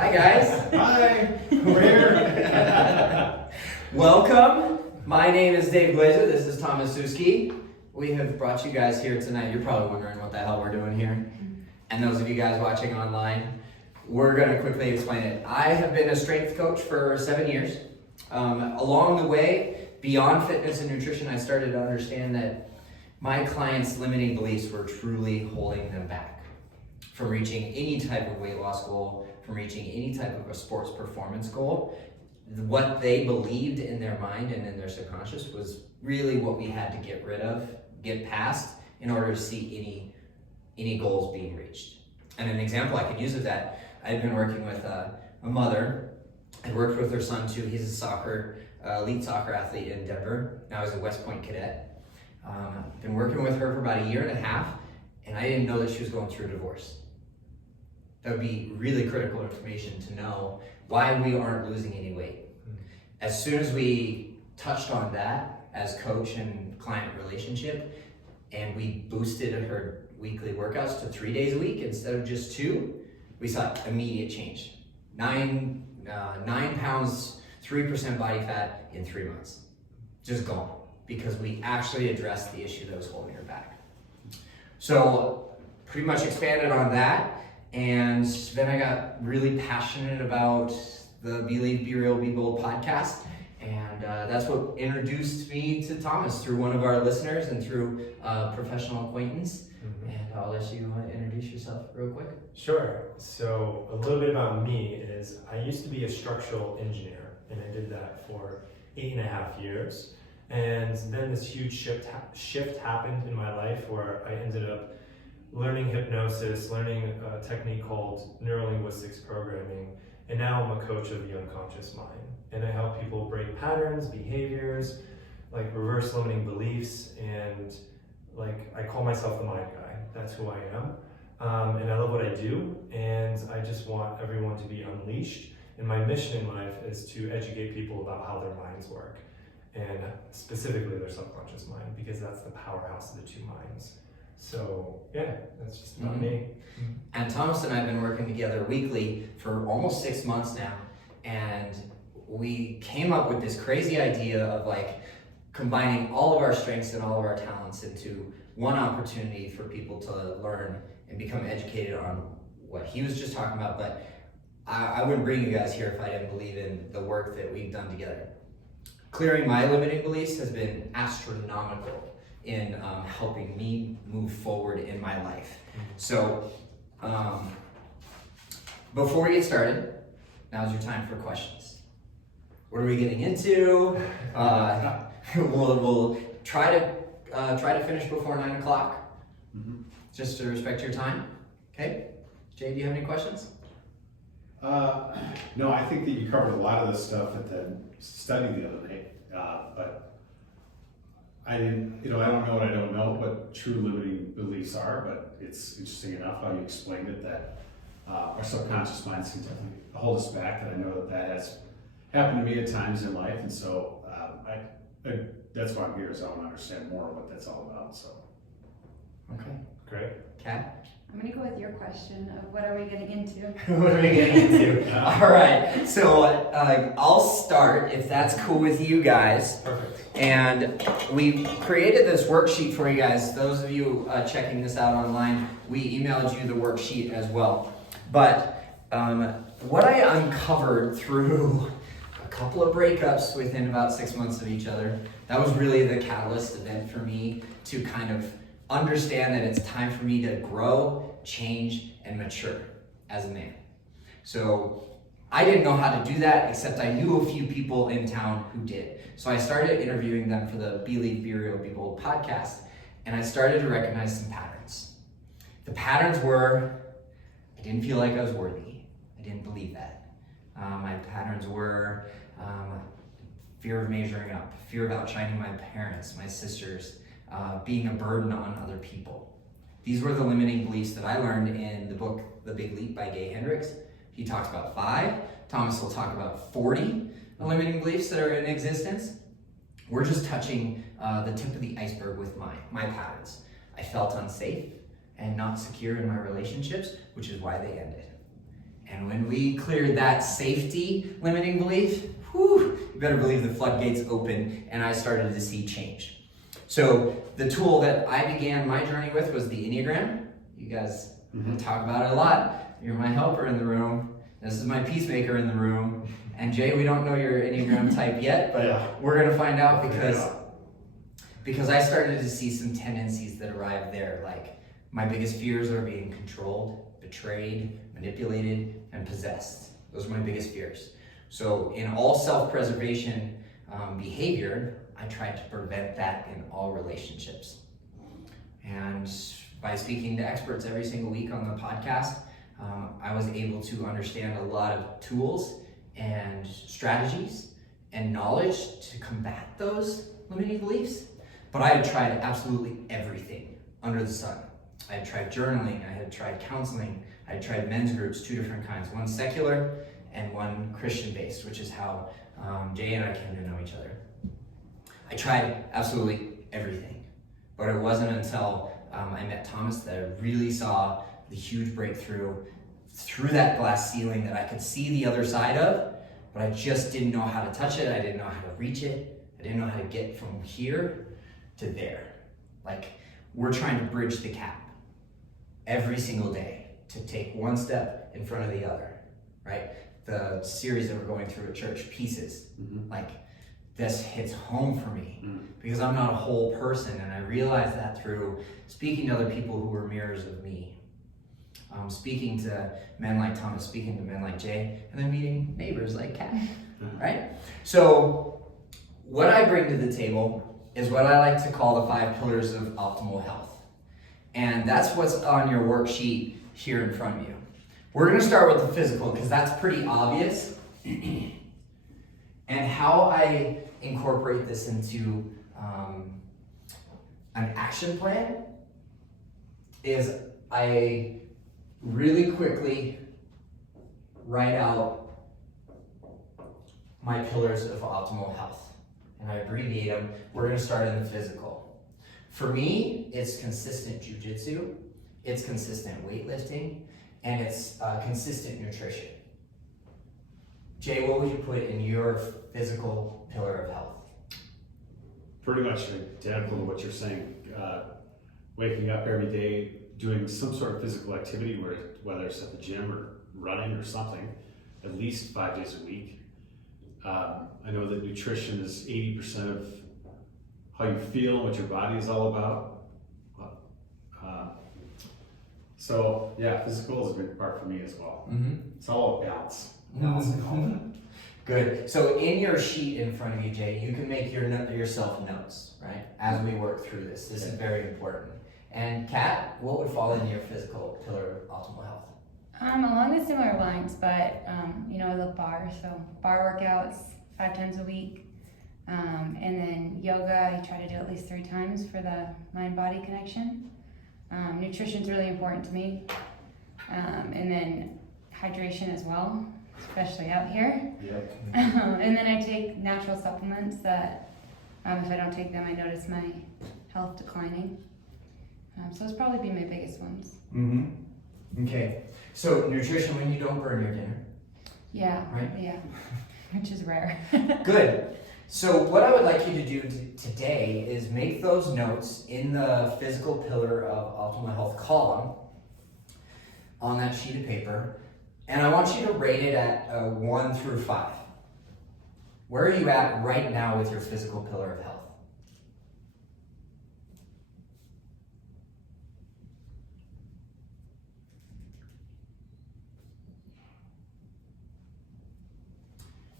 Hi guys. Hi, we're here. Welcome. My name is Dave Glaser. This is Thomas Suski. We have brought you guys here tonight. You're probably wondering what the hell we're doing here. And those of you guys watching online, we're going to quickly explain it. I have been a strength coach for 7 years. Along the way, beyond fitness and nutrition, I started to understand that my clients' limiting beliefs were truly holding them back from reaching any type of weight loss goal, from reaching any type of a sports performance goal. What they believed in their mind and in their subconscious was really what we had to get rid of, get past, in order to see any goals being reached. And an example I could use of that, I've been working with a mother. I worked with her son too. He's a elite soccer athlete in Denver. Now he's a West Point cadet. Been working with her for about 1.5 years, and I didn't know that she was going through a divorce. That would be really critical information to know why we aren't losing any weight. As soon as we touched on that as coach and client relationship, and we boosted her weekly workouts to 3 days a week instead of just 2, we saw immediate change. 9 pounds, 3% body fat in 3 months. Just gone, because we actually addressed the issue that was holding her back. So pretty much expanded on that. And then I got really passionate about the Believe, Be Real, Be Bold podcast. And that's what introduced me to Thomas through one of our listeners and through a professional acquaintance. Mm-hmm. And I'll let you introduce yourself real quick. Sure. So a little bit about me is I used to be a structural engineer, and I did that for 8.5 years. And then this huge shift happened in my life where I ended up learning hypnosis, learning a technique called neurolinguistics programming, and now I'm a coach of the unconscious mind. And I help people break patterns, behaviors, like reverse limiting beliefs, and like I call myself the mind guy. That's who I am. And I love what I do, and I just want everyone to be unleashed. And my mission in life is to educate people about how their minds work, and specifically their subconscious mind, because that's the powerhouse of the two minds. So yeah, that's just about me. And Thomas and I have been working together weekly for almost 6 months now, and we came up with this crazy idea of like combining all of our strengths and all of our talents into one opportunity for people to learn and become educated on what he was just talking about. But I wouldn't bring you guys here if I didn't believe in the work that we've done together. Clearing my limiting beliefs has been astronomical in helping me move forward in my life. So before we get started, now's your time for questions. What are we getting into? We'll try to finish before 9 o'clock, just to respect your time. Okay, Jay, do you have any questions? No, I think that you covered a lot of this stuff at the study the other day, but I don't know what I don't know what true limiting beliefs are, but it's interesting enough how you explained it that our subconscious minds can definitely hold us back, and I know that has happened to me at times in life, and so that's why I'm here, is I want to understand more what that's all about. So, okay, great. Kat? I'm going to go with your question of what are we getting into? What are we getting into? All right, so I'll start if that's cool with you guys. Perfect. And we created this worksheet for you guys. Those of you checking this out online, we emailed you the worksheet as well. But what I uncovered through a couple of breakups within about 6 months of each other, that was really the catalyst event for me to kind of understand that it's time for me to grow, change, and mature as a man. So I didn't know how to do that, except I knew a few people in town who did. So I started interviewing them for the Believe, Be Real, Be Bold podcast, and I started to recognize some patterns. The patterns were, I didn't feel like I was worthy. I didn't believe that. My patterns were fear of measuring up, fear of outshining my parents, my sisters, being a burden on other people. These were the limiting beliefs that I learned in the book, The Big Leap by Gay Hendricks. He talks about 5. Thomas will talk about 40 limiting beliefs that are in existence. We're just touching the tip of the iceberg with my patterns. I felt unsafe and not secure in my relationships, which is why they ended. And when we cleared that safety limiting belief, whew, you better believe the floodgates opened and I started to see change. So the tool that I began my journey with was the Enneagram. You guys talk about it a lot. You're my helper in the room. This is my peacemaker in the room. And Jay, we don't know your Enneagram type yet, but we're gonna find out because I started to see some tendencies that arrived there. Like my biggest fears are being controlled, betrayed, manipulated, and possessed. Those are my biggest fears. So in all self-preservation behavior, I tried to prevent that in all relationships. And by speaking to experts every single week on the podcast, I was able to understand a lot of tools and strategies and knowledge to combat those limiting beliefs. But I had tried absolutely everything under the sun. I had tried journaling, I had tried counseling, I had tried men's groups, 2 different kinds, one secular and one Christian-based, which is how Jay and I came to know each other. I tried absolutely everything, but it wasn't until I met Thomas that I really saw the huge breakthrough through that glass ceiling that I could see the other side of, but I just didn't know how to touch it, I didn't know how to reach it, I didn't know how to get from here to there. Like, we're trying to bridge the gap every single day to take one step in front of the other, right? The series that we're going through at church, Pieces, like this hits home for me because I'm not a whole person, and I realized that through speaking to other people who were mirrors of me. Speaking to men like Thomas, speaking to men like Jay, and then meeting neighbors like Kat, right? So what I bring to the table is what I like to call the 5 pillars of optimal health. And that's what's on your worksheet here in front of you. We're gonna start with the physical because that's pretty obvious. And how I incorporate this into an action plan is I really quickly write out my pillars of optimal health. And I abbreviate them. We're gonna start in the physical. For me, it's consistent jujitsu, it's consistent weightlifting, and it's consistent nutrition. Jay, what would you put in your physical pillar of health? Pretty much identical to what you're saying. Waking up every day, doing some sort of physical activity, whether it's at the gym or running or something, at least 5 days a week. I know that nutrition is 80% of how you feel and what your body is all about. So yeah, physical is a big part for me as well. It's all about balance. Good. So in your sheet in front of you, Jay, you can make yourself notes, right? As we work through this. This is very important. And Kat, what would fall into your physical pillar of optimal health? Along the similar lines, but I love bar, so bar workouts 5 times a week. And then yoga, I try to do at least 3 times for the mind-body connection. Nutrition's really important to me. And then hydration as well, especially out here. Yep. And then I take natural supplements that, if I don't take them, I notice my health declining. So those probably be my biggest ones. Okay. So nutrition when you don't burn your dinner. Yeah. Right? Yeah. Which is rare. Good. So what I would like you to do today is make those notes in the physical pillar of optimal health column on that sheet of paper. And I want you to rate it at 1 through 5. Where are you at right now with your physical pillar of health?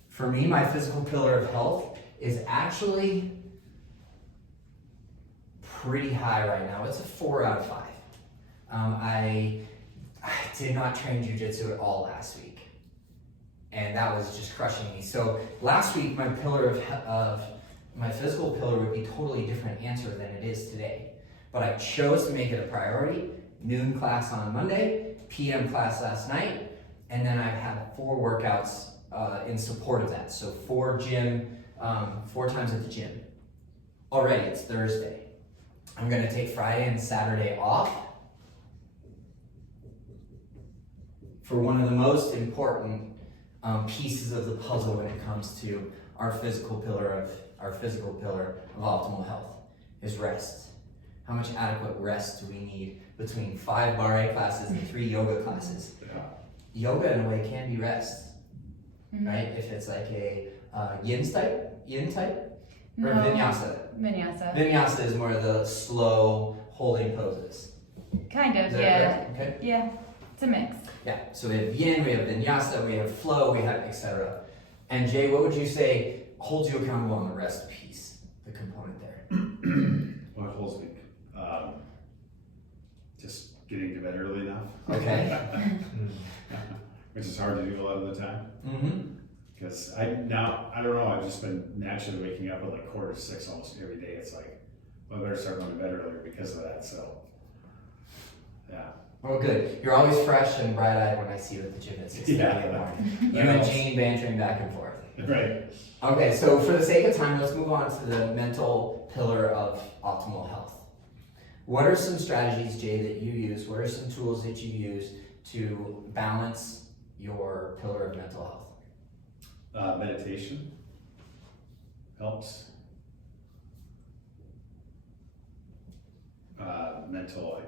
For me, my physical pillar of health is actually pretty high right now. It's a 4 out of 5. I did not train jujitsu at all last week, and that was just crushing me. So last week, my pillar of my physical pillar would be totally different answer than it is today. But I chose to make it a priority. Noon class on Monday, PM class last night, and then I've had 4 workouts in support of that. So 4 times at the gym. Already, it's Thursday. I'm gonna take Friday and Saturday off for one of the most important pieces of the puzzle when it comes to our physical pillar of optimal health is rest. How much adequate rest do we need between 5 bar A classes and 3 yoga classes? Yeah. Yoga in a way can be rest, Mhm. right? If it's like a yin type, or No. vinyasa. Vinyasa. Vinyasa is more of the slow holding poses. Kind of, Is that yeah. correct? Okay. Yeah, it's a mix. Yeah. So we have yin, we have vinyasa, we have flow, we have etc. And Jay, what would you say holds you accountable on the rest piece, the component there? What holds me? Just getting to bed early enough. Okay. Which is hard to do a lot of the time. Mm-hmm. Because I don't know, I've just been naturally waking up at like 5:45 almost every day. It's like, well, I better start going to bed earlier because of that. So, yeah. Well, good. You're always fresh and bright-eyed when I see you at the gym at 6:30 in the morning. You and Jean bantering back and forth. Right. Okay, so for the sake of time, let's move on to the mental pillar of optimal health. What are some strategies, Jay, that you use? What are some tools that you use to balance your pillar of mental health? Meditation helps. Mental,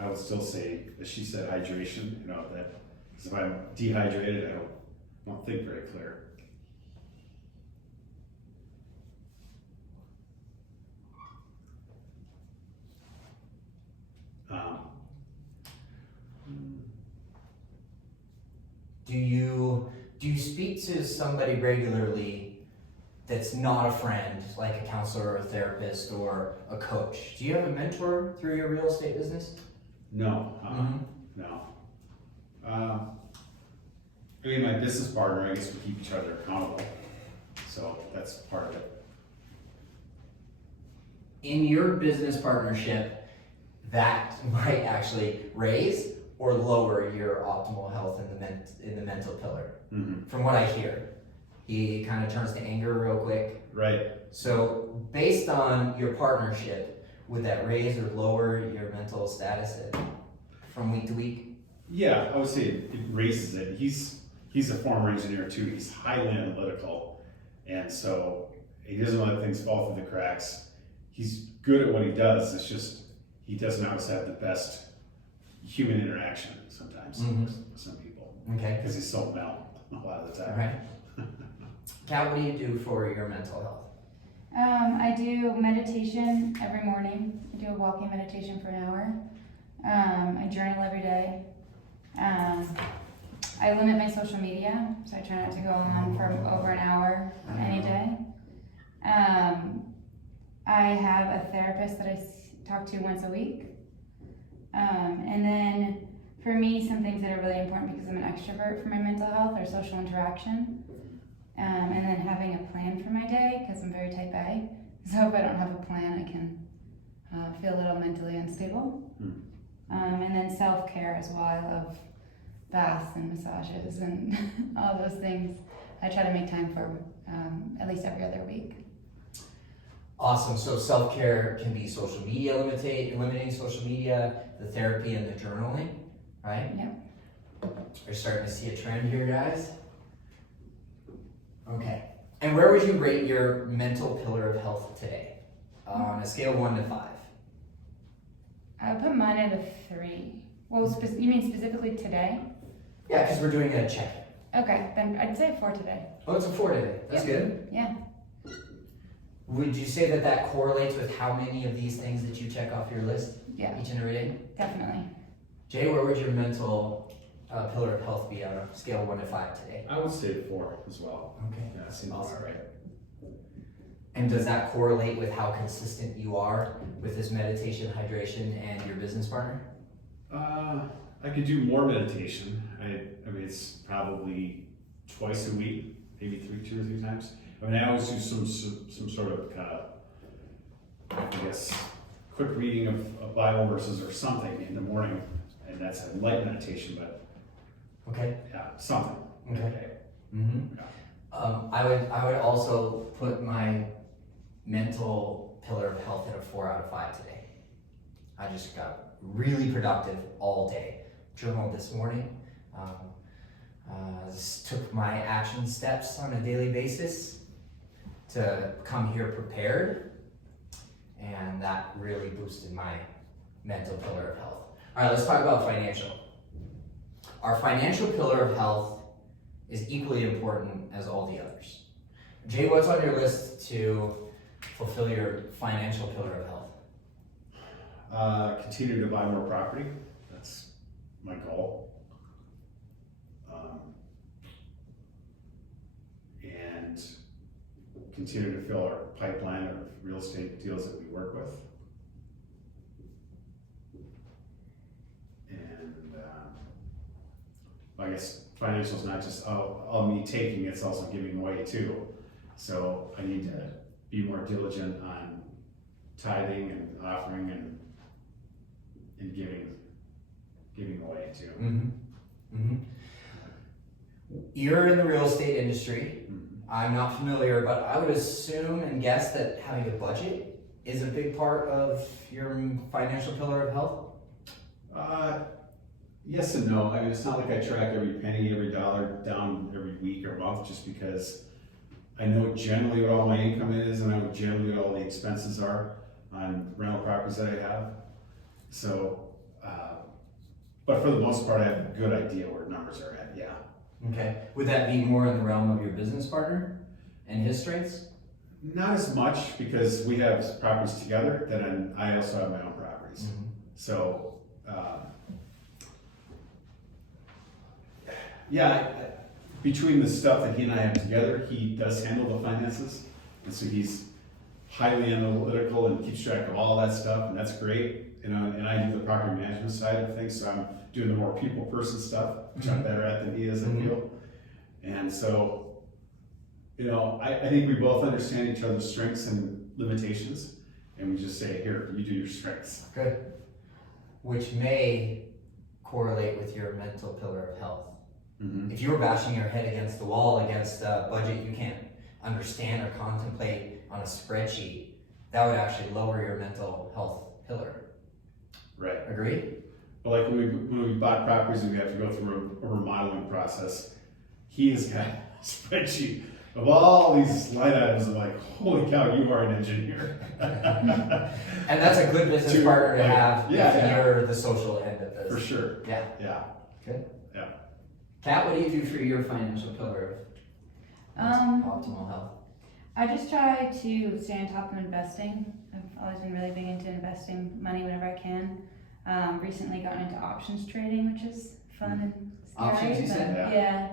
I would still say, as she said, hydration. You know that because if I'm dehydrated, I don't think very clear. Do you speak to somebody regularly that's not a friend, like a counselor or a therapist or a coach? Do you have a mentor through your real estate business? No, no. I mean, my business partner, I guess we keep each other accountable, so that's part of it. In your business partnership, that might actually raise or lower your optimal health in the mental pillar. Mm-hmm. From what I hear, he kind of turns to anger real quick. Right. So based on your partnership, would that raise or lower your mental status from week to week? Yeah, I would say it raises it. He's a former engineer too. He's highly analytical, and so he doesn't let things fall through the cracks. He's good at what he does. It's just he doesn't always have the best human interaction sometimes with some people. Okay. Because he's so mellow a lot of the time. All right. Kat, what do you do for your mental health? I do meditation every morning. I do a walking meditation for an hour. I journal every day. I limit my social media, so I try not to go on for over an hour any day. I have a therapist that I talk to once a week. And then for me, some things that are really important because I'm an extrovert for my mental health are social interaction. And then having a plan for my day because I'm very type A. So if I don't have a plan, I can feel a little mentally unstable. And then self-care as well. I love baths and massages and all those things. I try to make time for at least every other week. Awesome. So self-care can be social media, eliminating social media, the therapy and the journaling, right? Yeah. We're starting to see a trend here, guys. Okay. And where would you rate your mental pillar of health today? On a scale of 1 to 5. I would put mine at a 3. Well, you mean specifically today? Yeah, because we're doing a check. Okay, then I'd say a 4 today. Oh, it's a 4 today. That's good. Yeah. Would you say that correlates with how many of these things that you check off your list Yeah, each and every day? definitely. Jay, where would your mental pillar of health be on a scale of 1 to 5 today? I would say 4 as well. Okay. Yeah, it seems Awesome. all right. And does that correlate with how consistent you are with this meditation, hydration, and your business partner? I could do more meditation. I mean, it's probably twice a week, maybe 2 or 3 times. I mean, I always do some sort of I guess, quick reading of Bible verses or something in the morning, and that's a light meditation, but Okay. yeah, something. Okay. Mm-hmm. Yeah. I would also put my mental pillar of health at a 4 out of 5 today. I just got really productive all day. Journaled this morning, Took my action steps on a daily basis to come here prepared, and that really boosted my mental pillar of health. All right, let's talk about financial. Our financial pillar of health is equally important as all the others. Jay, what's on your list to fulfill your financial pillar of health? Continue to buy more property. That's my goal. And continue to fill our pipeline of real estate deals that we work with. And I guess financial is not just all me taking, it's also giving away too. So I need to be more diligent on tithing and offering and giving away too. Mm-hmm. Mm-hmm. You're in the real estate industry. I'm not familiar, but I would assume and guess that having a budget is a big part of your financial pillar of health? Yes and no. I mean, it's not like I track every penny, every dollar down every week or month, just because I know generally what all my income is, and I know generally what all the expenses are on rental properties that I have. So, but for the most part, I have a good idea where numbers are at, yeah. Okay. Would that be more in the realm of your business partner and his strengths? Not as much, because we have properties together, then I also have my own properties. Mm-hmm. So, yeah, between the stuff that he and I have together, he does handle the finances, and so he's highly analytical and keeps track of all that stuff, and that's great. You know, and I do the property management side of things, so I'm doing the more people person stuff, which I'm better at than he is, I feel. And so, you know, I think we both understand each other's strengths and limitations, and we just say, here, you do your strengths. Good. Which may correlate with your mental pillar of health. Mm-hmm. If you were bashing your head against the wall against a budget you can't understand or contemplate on a spreadsheet, that would actually lower your mental health pillar. Right. Agree? But like when we bought properties and we have to go through a remodeling process, he has got a spreadsheet of all these line items. I'm like, holy cow, you are an engineer. And that's a good business partner to have if you're the social end of this. For sure. Yeah. Yeah. Good. Yeah. Kat, what do you do for your financial pillar of optimal health? I just try to stay on top of investing. I've always been really big into investing money whenever I can. Recently gotten into options trading, which is fun and scary. Options, you said? Yeah.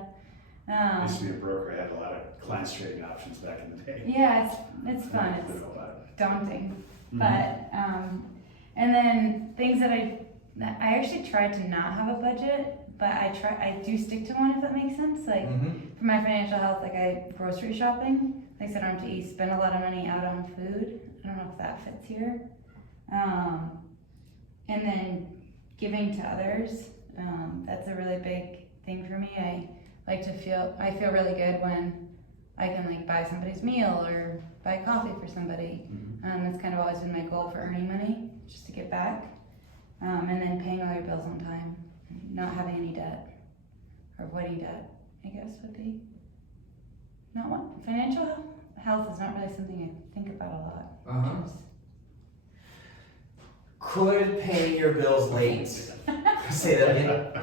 I used to be a broker. I had a lot of clients trading options back in the day. Yeah, it's fun. It's daunting. But and then things that I actually tried to not have a budget, but I do stick to one, if that makes sense. Like for my financial health, like I grocery shopping. Like I said, RMT, spend a lot of money out on food. I don't know if that fits here. And then giving to others, that's a really big thing for me. I feel really good when I can like buy somebody's meal or buy coffee for somebody. That's kind of always been my goal for earning money, just to get back. And then paying all your bills on time, not having any debt, or avoiding debt, I guess would be. Not one. Financial health is not really something I think about a lot. Could paying your bills late. Say that again.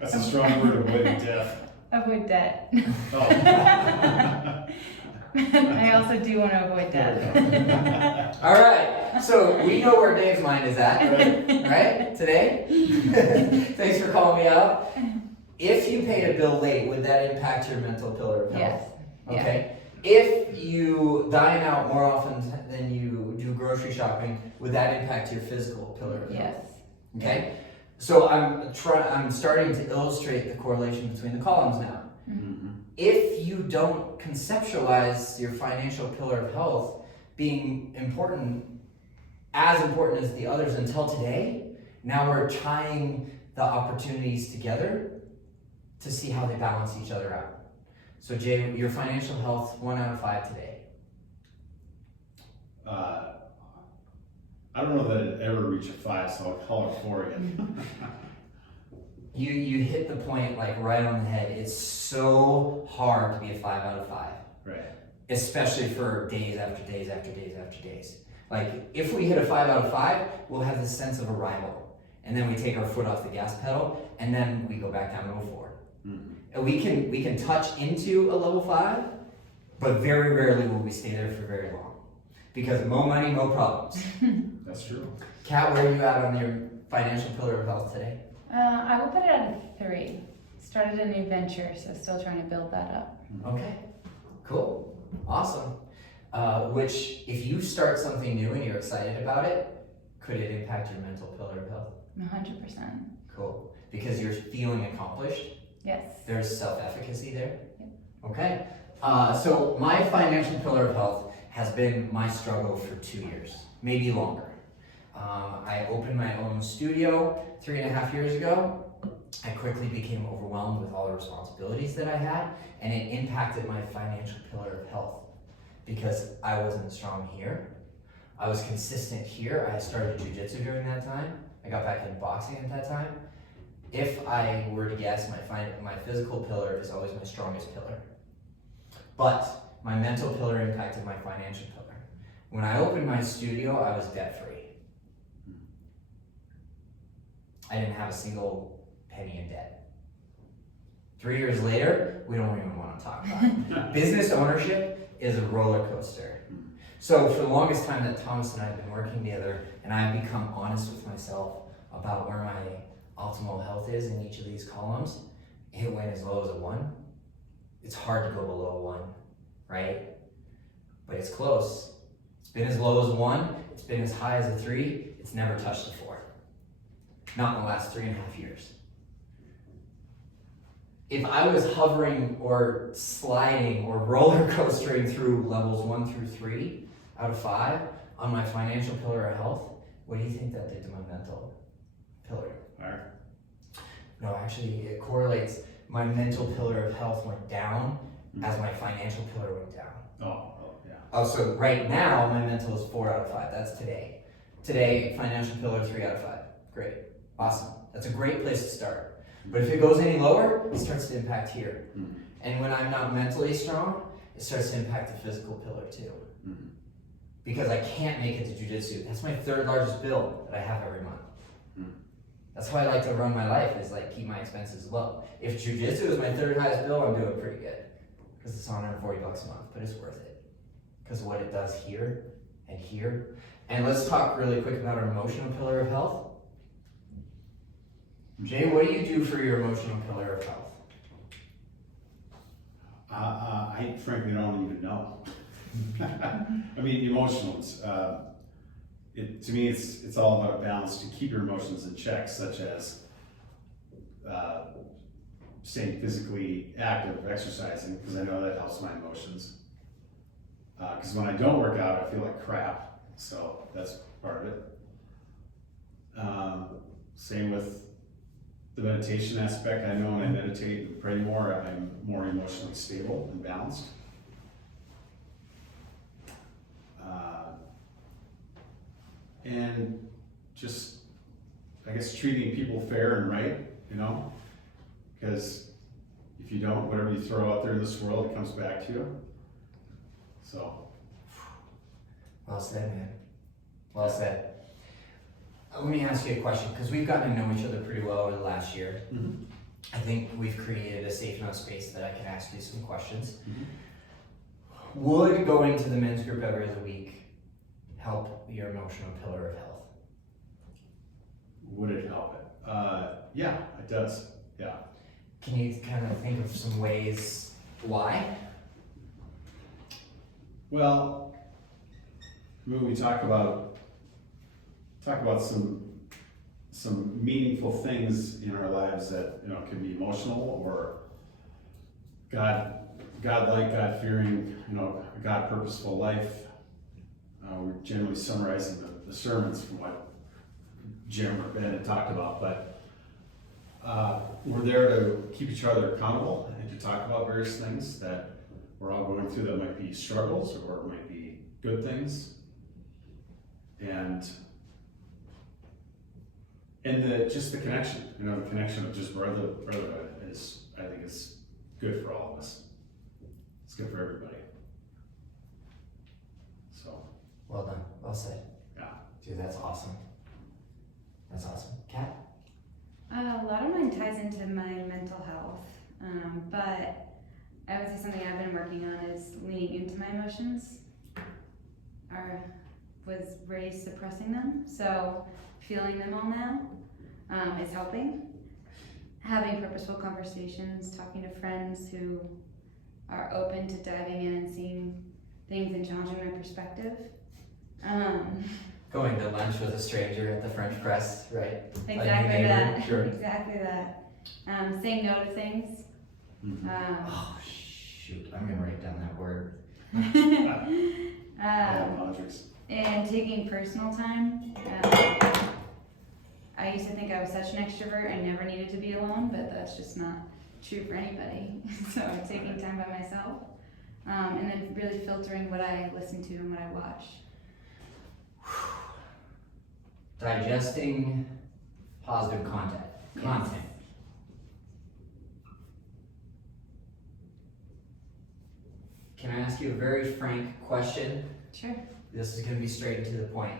That's a strong word, avoiding death. Avoid debt. Oh. I also do want to avoid debt. All right, so we know where Dave's mind is at, right? Today? Thanks for calling me out. If you paid a bill late, would that impact your mental pillar of health? Yes. Okay. If you dine out more often than you do grocery shopping, would that impact your physical pillar of health? Yes. Okay. So I'm starting to illustrate the correlation between the columns now. If you don't conceptualize your financial pillar of health being as important as the others until today, now we're tying the opportunities together to see how they balance each other out. So Jay, your financial health, 1 out of 5 today. I don't know that it ever reached a 5, so I'll call it 4 again. You hit the point like right on the head. It's so hard to be a 5 out of 5. Right. Especially for days after days after days after days. Like if we hit a 5 out of 5, we'll have this sense of arrival. And then we take our foot off the gas pedal and then we go back down to a 4. Mm-hmm. And we can touch into a level 5, but very rarely will we stay there for very long. Because more money, no problems. That's true. Kat, where are you at on your financial pillar of health today? I will put it at a 3. Started a new venture, so still trying to build that up. Okay, cool, awesome. Which, if you start something new and you're excited about it, could it impact your mental pillar of health? 100%. Cool, because you're feeling accomplished. Yes. There's self-efficacy there. Yep. Okay, so my financial pillar of health has been my struggle for 2 years, maybe longer. I opened my own studio 3.5 years ago. I quickly became overwhelmed with all the responsibilities that I had, and it impacted my financial pillar of health because I wasn't strong here. I was consistent here. I started jiu-jitsu during that time. I got back into boxing at that time. If I were to guess, my physical pillar is always my strongest pillar. But my mental pillar impacted my financial pillar. When I opened my studio, I was debt-free. I didn't have a single penny in debt. 3 years later, we don't even want to talk about it. Business ownership is a roller coaster. So for the longest time that Thomas and I have been working together, and I've become honest with myself about where my optimal health is in each of these columns, it went as low as a 1. It's hard to go below a 1, right? But it's close. It's been as low as a 1, it's been as high as a 3, it's never touched a 4. Not in the last 3.5 years. If I was hovering or sliding or roller coastering through levels 1 through 3 out of 5 on my financial pillar of health, what do you think that did to my mental pillar? Higher. No, actually, it correlates. My mental pillar of health went down as my financial pillar went down. Oh, yeah. Oh, so right now my mental is 4 out of 5. That's today. Today, financial pillar 3 out of 5. Great. Awesome. That's a great place to start. But if it goes any lower, it starts to impact here. Mm-hmm. And when I'm not mentally strong, it starts to impact the physical pillar too. Mm-hmm. Because I can't make it to jiu-jitsu. That's my 3rd largest bill that I have every month. Mm-hmm. That's how I like to run my life, is like keep my expenses low. If jiu-jitsu is my 3rd highest bill, I'm doing pretty good. Because it's $140 a month, but it's worth it. Because of what it does here and here. And let's talk really quick about our emotional pillar of health. Jay, what do you do for your emotional pillar of health? I frankly don't even know. I mean, emotions. To me, it's all about a balance to keep your emotions in check, such as staying physically active, exercising, because I know that helps my emotions. Because when I don't work out, I feel like crap, so that's part of it. Same with the meditation aspect. I know when I meditate and pray more, I'm more emotionally stable and balanced. And just, I guess, treating people fair and right, because if you don't, whatever you throw out there in this world, it comes back to you. So. Well said, man. Well said. Let me ask you a question, because we've gotten to know each other pretty well over the last year. Mm-hmm. I think we've created a safe enough space that I can ask you some questions. Mm-hmm. Would going to the men's group every other week help your emotional pillar of health? Would it help it? Yeah, it does. Yeah. Can you kind of think of some ways why? Well, when we talk about some meaningful things in our lives that can be emotional or God-like, God-fearing, a God-purposeful life. We're generally summarizing the sermons from what Jim or Ben had talked about, but we're there to keep each other accountable and to talk about various things that we're all going through that might be struggles or might be good things. And And just the connection, the connection of just brotherhood is, I think, is good for all of us. It's good for everybody. So. Well done. Well said. Yeah. Dude, that's awesome. That's awesome. Kat? A lot of mine ties into my mental health, but I would say something I've been working on is leaning into my emotions. Was raised suppressing them, so feeling them all now is helping. Having purposeful conversations, talking to friends who are open to diving in and seeing things and challenging my perspective. Going to lunch with a stranger at the French press, right? Exactly that. Sure. Exactly that. Saying no to things. Mm-hmm. Oh, shoot. I'm going to write down that word. Boundaries. And taking personal time. I used to think I was such an extrovert and never needed to be alone, but that's just not true for anybody. So taking time by myself, and then really filtering what I listen to and what I watch. Digesting positive content. Can I ask you a very frank question? Sure. This is going to be straight and to the point.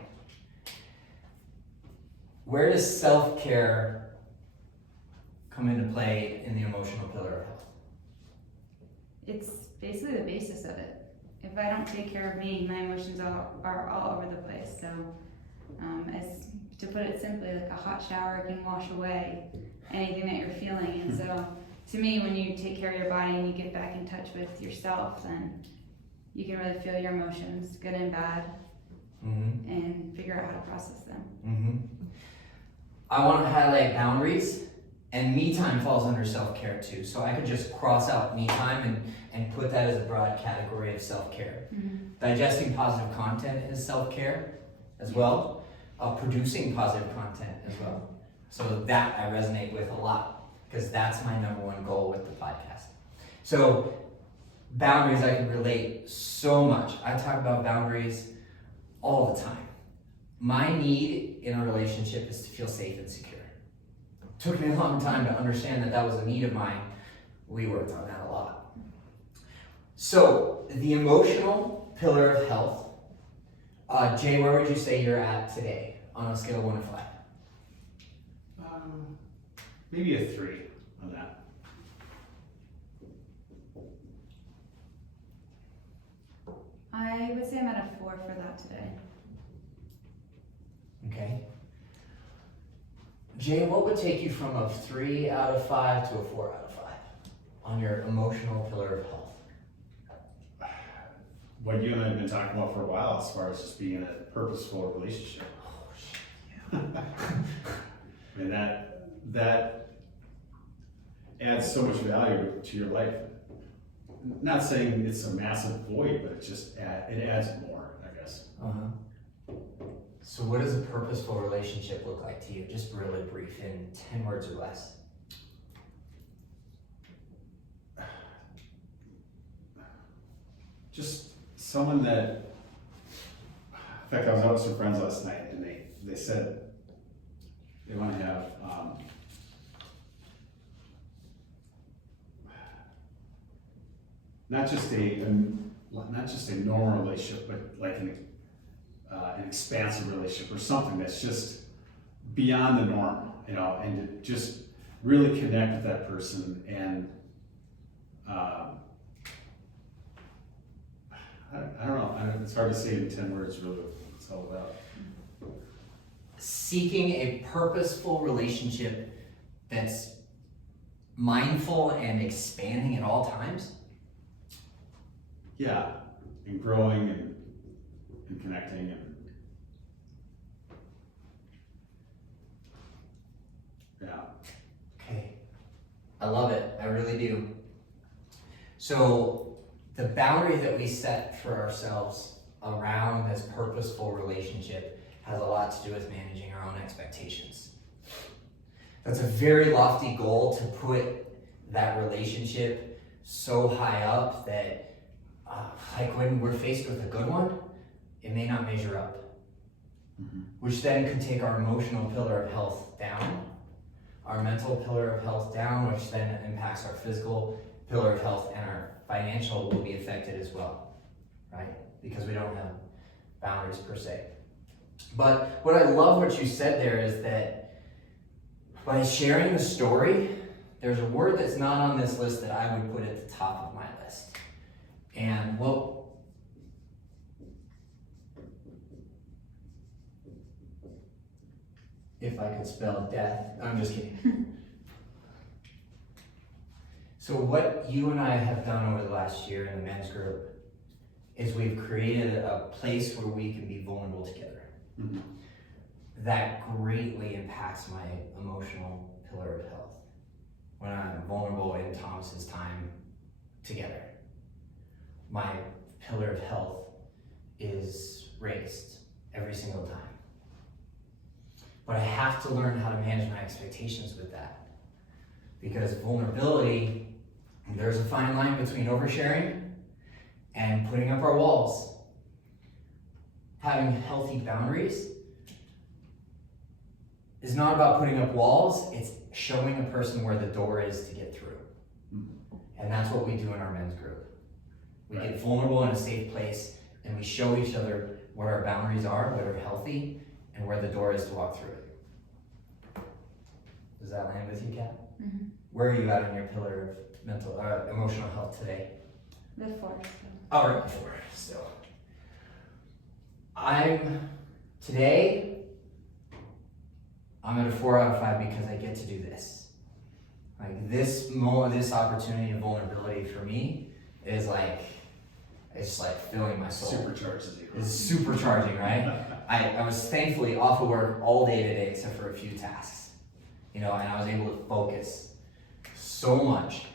Where does self-care come into play in the emotional pillar of health? It's basically the basis of it. If I don't take care of me, my emotions are all over the place. So, as to put it simply, like a hot shower can wash away anything that you're feeling. And so, to me, when you take care of your body and you get back in touch with yourself, then you can really feel your emotions, good and bad, and figure out how to process them. I want to highlight boundaries, and me time falls under self-care too. So I could just cross out me time and put that as a broad category of self-care. Digesting positive content is self-care as well. Producing positive content as well. So that I resonate with a lot, because that's my number one goal with the podcast. So boundaries, I can relate so much. I talk about boundaries all the time. My need in a relationship is to feel safe and secure. It took me a long time to understand that was a need of mine. We worked on that a lot. So the emotional pillar of health, Jay, where would you say you're at today on a scale of 1 to 5? Maybe a 3 on that. I would say I'm at a 4 for that today. Okay. Jay, what would take you from a 3 out of 5 to a 4 out of 5 on your emotional pillar of health? What you and I have been talking about for a while, as far as just being in a purposeful relationship. Oh, shit, yeah. I mean, that adds so much value to your life. Not saying it's a massive void, but it adds more, I guess. So what does a purposeful relationship look like to you? Just really brief, in 10 words or less. Just someone that, in fact, I was out with some friends last night, and they said they want to have not just a normal relationship, but like an expansive relationship, or something that's just beyond the norm, and to just really connect with that person. And I don't know. It's hard to say in 10 words really what it's all about. Seeking a purposeful relationship that's mindful and expanding at all times? Yeah, and growing and connecting and yeah. Okay. I love it. I really do. So the boundary that we set for ourselves around this purposeful relationship has a lot to do with managing our own expectations. That's a very lofty goal, to put that relationship so high up that like when we're faced with a good one, it may not measure up. which then could take our emotional pillar of health down, our mental pillar of health down, which then impacts our physical pillar of health, and our financial will be affected as well, right? Because we don't have boundaries per se. But what I love what you said there is that by sharing the story, there's a word that's not on this list that I would put at the top of my list. And if I could spell death, I'm just kidding. So what you and I have done over the last year in the men's group is we've created a place where we can be vulnerable together. Mm-hmm. That greatly impacts my emotional pillar of health. When I'm vulnerable in Thomas's time together, my pillar of health is raised every single time. But I have to learn how to manage my expectations with that. Because vulnerability, there's a fine line between oversharing and putting up our walls. Having healthy boundaries is not about putting up walls, it's showing a person where the door is to get through. And that's what we do in our men's group. We get vulnerable in a safe place, and we show each other what our boundaries are, what are healthy, and where the door is to walk through it. Does that land with you, Kat? Mm-hmm. Where are you at on your pillar of mental, emotional health today? The 4. Oh, right before, still. I'm at a 4 out of 5 because I get to do this. Like this opportunity of vulnerability for me is like, it's like filling my soul. Supercharges you. It's supercharging, right? I was thankfully off of work all day today except for a few tasks, and I was able to focus so much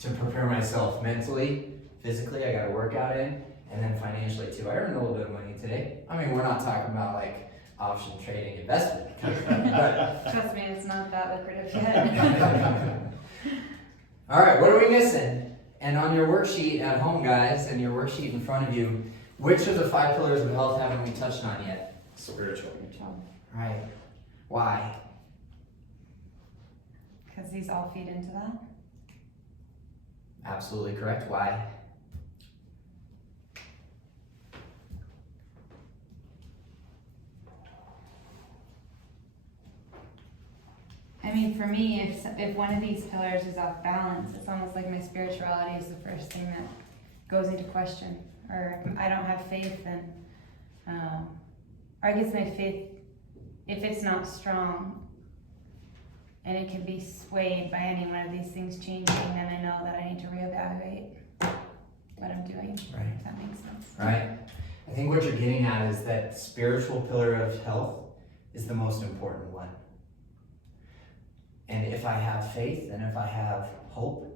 to prepare myself mentally, physically. I got a workout in, and then financially too. I earned a little bit of money today. I mean, we're not talking about like option trading investment, but Trust me, it's not that lucrative yet. all right, what are we missing? And on your worksheet at home, guys, and your worksheet in front of you, which of the 5 pillars of health haven't we touched on yet? Spiritual. Right. Why? Because these all feed into that. Absolutely correct. Why? I mean, for me, if one of these pillars is off balance, it's almost like my spirituality is the first thing that goes into question. Or I don't have faith, then, or I guess my faith, if it's not strong, and it can be swayed by any one of these things changing, then I know that I need to reevaluate what I'm doing. Right. If that makes sense. Right. I think what you're getting at is that spiritual pillar of health is the most important one. And if I have faith and if I have hope,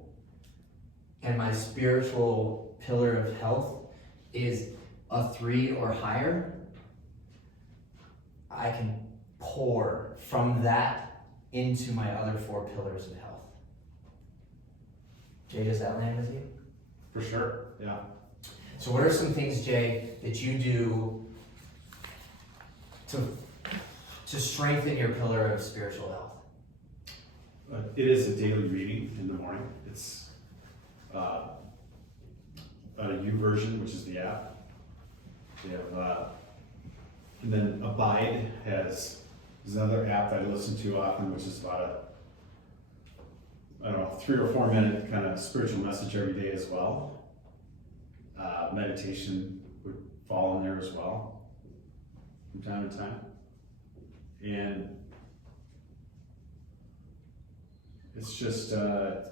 and my spiritual pillar of health is a 3 or higher, I can pour from that into my other 4 pillars of health. Jay, does that land with you? For sure, yeah. So what are some things, Jay, that you do to strengthen your pillar of spiritual health? It is a daily reading in the morning. It's a YouVersion, which is the app. We have, and then Abide is another app that I listen to often, which is about a 3 or 4 minute kind of spiritual message every day as well. Meditation would fall in there as well from time to time. And it's just a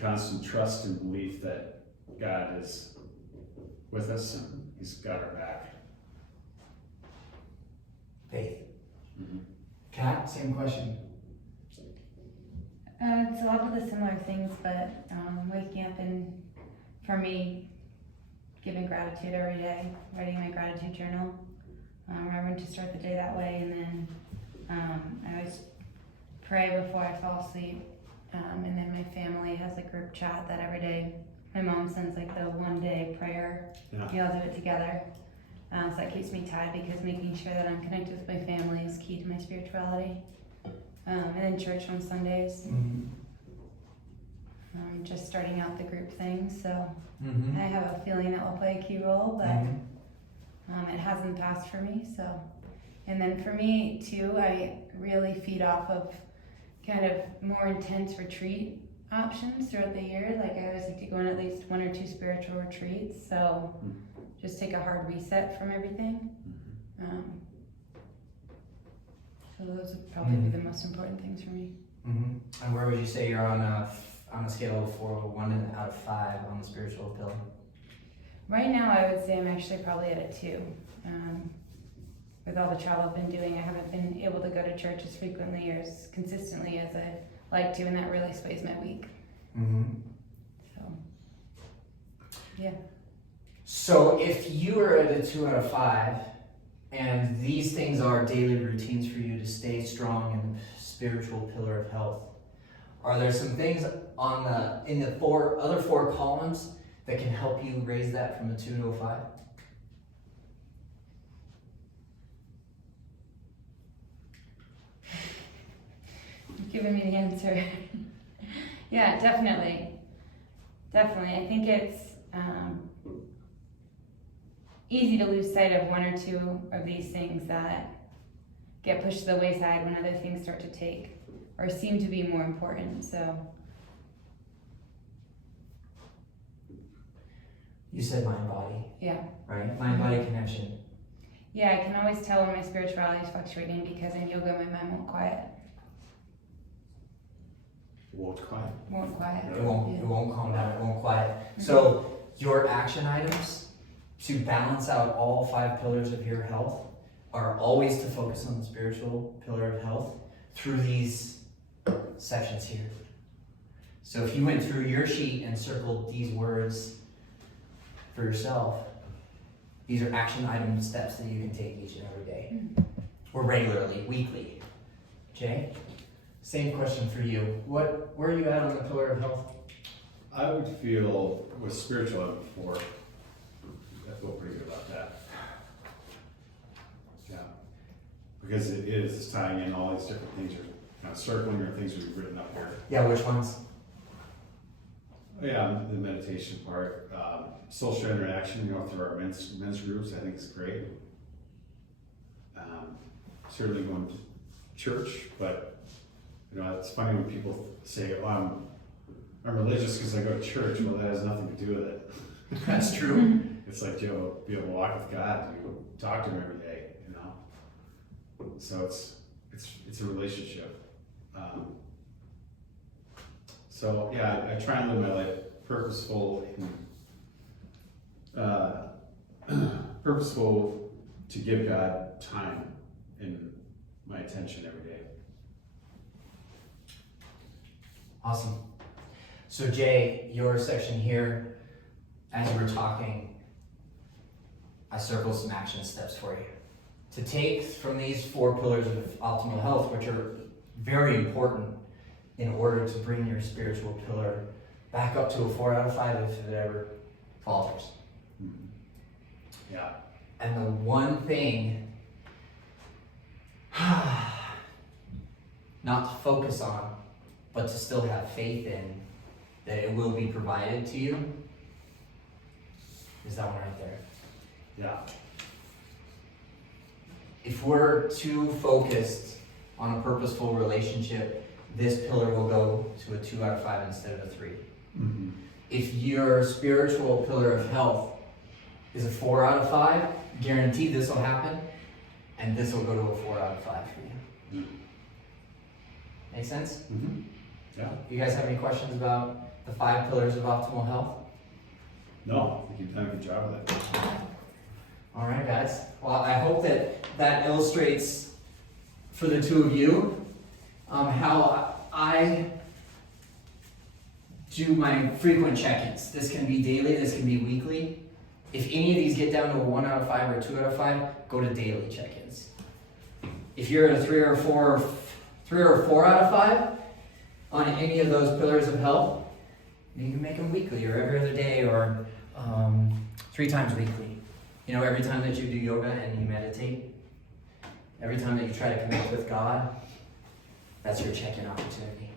constant trust and belief that God is with us and He's got our back. Faith. Mm-hmm. Kat, same question. It's a lot of the similar things, but waking up and, for me, giving gratitude every day, writing my gratitude journal, remembering to start the day that way, and then I always pray before I fall asleep, and then my family has a group chat that every day my mom sends like the 1 day prayer. Yeah. We all do it together, So that keeps me tied because making sure that I'm connected with my family is key to my spirituality. And then church on Sundays. Just starting out the group thing, so I have a feeling that will play a key role, but it hasn't passed for me. So, and then for me too, I really feed off of kind of more intense retreat options throughout the year. Like I always like to go on at least 1 or 2 spiritual retreats, so just take a hard reset from everything. So those would probably be the most important things for me. And where would you say you're on a scale of 1 out of 5 on the spiritual pillar? Right now, I would say I'm actually probably at a 2. With all the travel I've been doing, I haven't been able to go to church as frequently or as consistently as I like to, and that really sways my week. So, yeah. So if you are at a 2 out of 5, and these things are daily routines for you to stay strong in the spiritual pillar of health, are there some things in the other 4 columns that can help you raise that from a 2 to a 5? You've given me the answer. Yeah, definitely. Definitely. I think it's easy to lose sight of 1 or 2 of these things that get pushed to the wayside when other things start to take or seem to be more important. So You said mind body, yeah. right? Mind body connection. Yeah, I can always tell when my spirituality is fluctuating because in yoga my mind won't quiet. Won't quiet. Won't quiet. It won't calm down, it won't quiet. So your action items to balance out all 5 pillars of your health are always to focus on the spiritual pillar of health through these sections here. So if you went through your sheet and circled these words for yourself, these are action item steps that you can take each and every day, or regularly, weekly. Jay, same question for you. Where are you at on the pillar of health? I would feel with spiritual before, I feel pretty good about that. Yeah. Because it's tying in all these different things you're kind of circling or things we've written up here. Yeah, which ones? Yeah, the meditation part, social interaction, through our men's groups, I think is great. Certainly going to church, but it's funny when people say, "Oh, I'm religious because I go to church." Well, that has nothing to do with it. That's true. It's like be able to walk with God, you talk to Him every day, So it's a relationship. So yeah, I try and live my life purposeful to give God time and my attention every day. Awesome. So Jay, your section here, as you were talking, I circled some action steps for you to take from these 4 pillars of optimal health, which are very important in order to bring your spiritual pillar back up to a 4 out of 5 if it ever falters. Yeah. And the one thing not to focus on, but to still have faith in that it will be provided to you, is that one right there. Yeah. If we're too focused on a purposeful relationship, this pillar will go to a 2 out of 5 instead of a 3. Mm-hmm. If your spiritual pillar of health is a 4 out of 5, guaranteed this will happen, and this will go to a 4 out of 5 for you. Mm-hmm. Make sense? Mm-hmm. Yeah. You guys have any questions about the 5 pillars of optimal health? No, I think you've done a good job with it. All right, guys. Well, I hope that illustrates for the 2 of you how I do my frequent check-ins. This can be daily, this can be weekly. If any of these get down to a 1 out of 5 or a 2 out of 5, go to daily check-ins. If you're at a 3 or 4 out of 5 on any of those pillars of health, you can make them weekly or every other day or 3 times weekly. You know, every time that you do yoga and you meditate, every time that you try to connect with God, that's your check-in opportunity.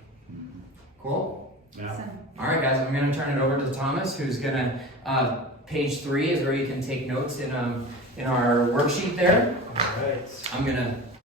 Cool? Yeah. So, All right, guys, I'm going to turn it over to Thomas, who's going to, page 3 is where you can take notes in our worksheet there. All right. I'm going to